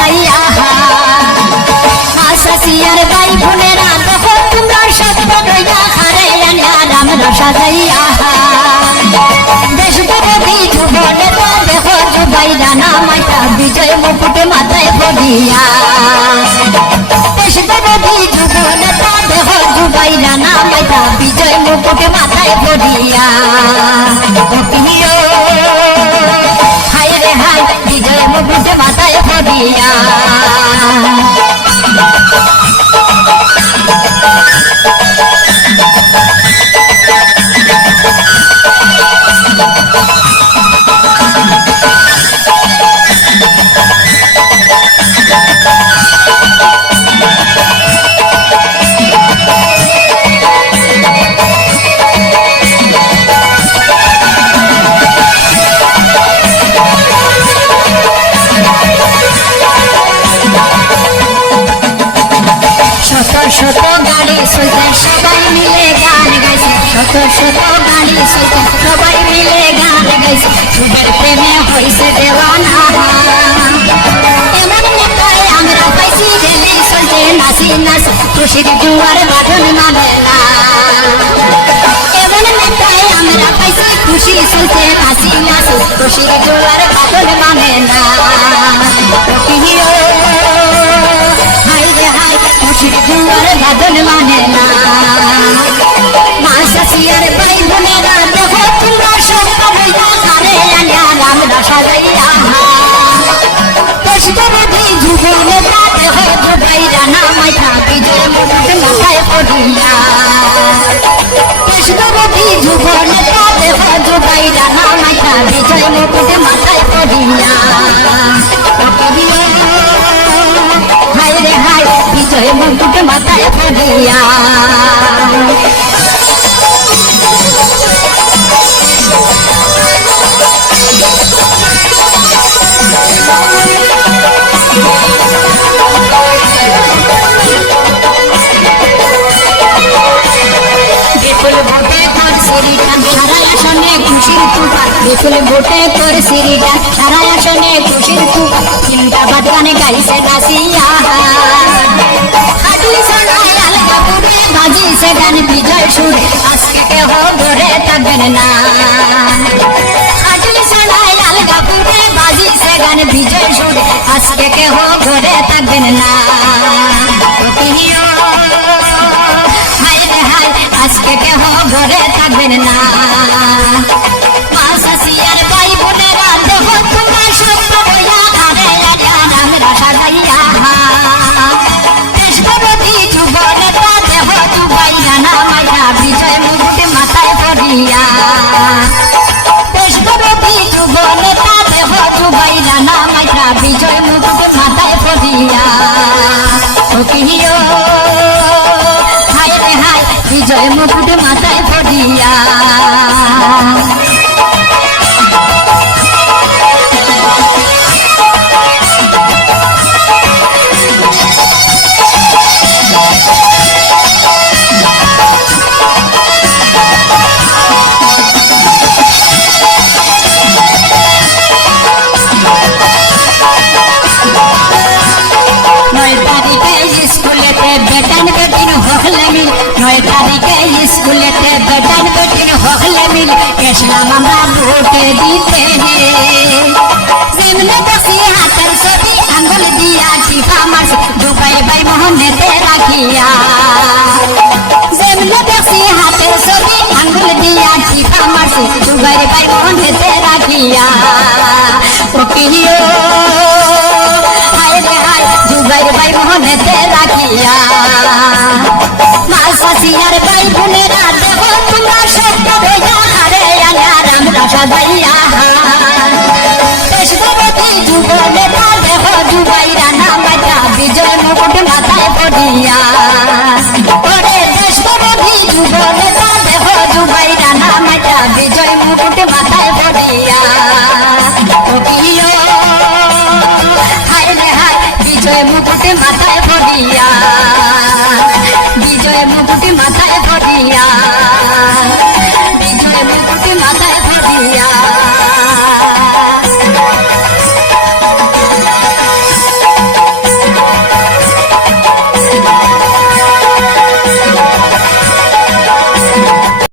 সাজাইয়া মাসাসিয়ার ভাই বোনেরা দেখো তোমরা সত্য রইয়া হারে আমরা সাজাইয়া দেশ বিরোধী যুব নেতা দেখো জুবাইরা নামাইতা বিজয় মুকুট মাথায় পড়িয়া দেশ বিরোধী যুব নেতা দেখো জুবাইরা নামাইতা বিজয় মুকুট মাথায় পড়িয়া হায় রে হায় বিজয় মুকুট মাথায় পড়িয়া শত গাড়ি চলতে সবাই মিলে গান গাইছে শত শত গাড়ি চলতে সবাই মিলে গান গাইছে যুগের প্রেমে হয়েছে দেওয়ানা এমন নেতায় আমরা পাইছি রেলি চলতে নাচি নাচ খুশির জুয়ার বাঁধন মানে না এমন নেতায় আমরা পাইছি খুশি চলতে নাচি নাচ খুশির জুয়ার বাঁধন মানে না বাদল মানে না মাসাসিয়ার ভাই বোনেরা দেখো তোমরা সত্য রইয়া হারে আমরা সাজাইয়া দেশ বিরোধী যুব নেতা দেখো জুবাইরা নামাইতা বিজয় মুকুট মাথায় পড়িয়া দেশ বিরোধী যুব নেতা দেখো জুবাইরা নামাইতা বিজয় মুকুট মাথায় পড়িয়া হায় রে হায় বিজয় মুকুট মাথায় পড়িয়া বিপুল ভোটে তোর সিরিটা সারা আসনে খুশির তুফান বিপুল ভোটে তোর সিরিটা সারা আসনে খুশির তুফান জিন্দাবাদ গানে গাইছে নাসিয়া হাটলি সোনায় আলগা পুরে বাজিছে গান বিজয় সুরে আজকে কেহ ঘরে থাকবেন না হাটলি সোনায় আলগা পুরে বাজিছে গান বিজয় সুরে আজকে কেহ ঘরে থাকবেন না হায় রে হায় আজকে কেহ ঘরে থাকবেন না মাসাসিয়ার ভাই বোনেরা দেখো তোমরা সত্য রইয়া হারে আমরা সাজাইয়া দেশ বিরোধী যুব নেতা দেখো জুবাইরা নামাইতা বিজয় মুকুট মাথায় পড়িয়া দেশ বিরোধী যুব নেতা দেখো জুবাইরা নামাইতা বিজয় মুকুট মাথায় পড়িয়া হায় রে হায় বিজয় মুকুট মাথায় পড়িয়া বেটান বেটিন হলে মিল 9 তারিখে স্কুলেতে বেটান বেটিন হলে মিল এসলাম আমরা ভোটে দিতে যেমনে দেখি হাতের ছবি আঙ্গুল দিয়া টিপা মারছে জুবাই ভাই মোহনেতে রাখিয়া যেমনে দেখি হাতের ছবি আঙ্গুল দিয়া টিপা মারছে জুবাই ভাই মোহনেতে রাখিয়া হায় রে হায় জুবাই ভাই মোহনেতে রাখিয়া মাসাসিয়ার ভাই বোনেরা দেখো তোমরা সত্য রইয়া হারে আমরা সাজাইয়া দেশ বিরোধী যুব নেতা দেখো জুবাইরা নামাইতা বিজয় মুকুট মাথায় পড়িয়া ওরে দেশ বিরোধী যুব নেতা দেখো জুবাইরা নামাইতা বিজয় মুকুট মাথায় পড়িয়া হায় রে হায় বিজয় মুকুট মাথায় পড়িয়া বিজয় মুকুট মাথায় পড়িয়া